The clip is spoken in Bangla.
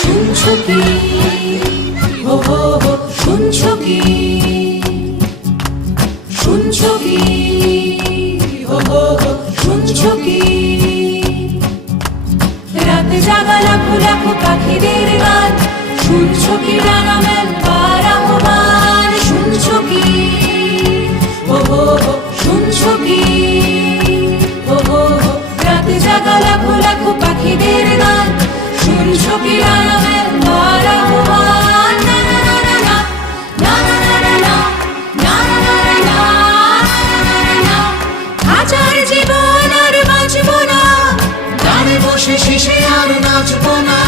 শুনছো কি হো হো হো শুনছো কি শুনছো কি হো হো হো শুনছো কি রাত জাগা লাখো লাখো পাখিদের গান শুনছো কি রাঙা মেঘবার আহ্বান শুনছো কি হো হো হো শুনছো কি হো হো হো রাত জাগা লাখো লাখো পাখিদের গান শুনছো কি রাঙা মেঘবার আহ্বান না না না না না না না না না না না না হাজার জীবন আর বাঁচবো না গানে বসে শেষে আর নাচবো না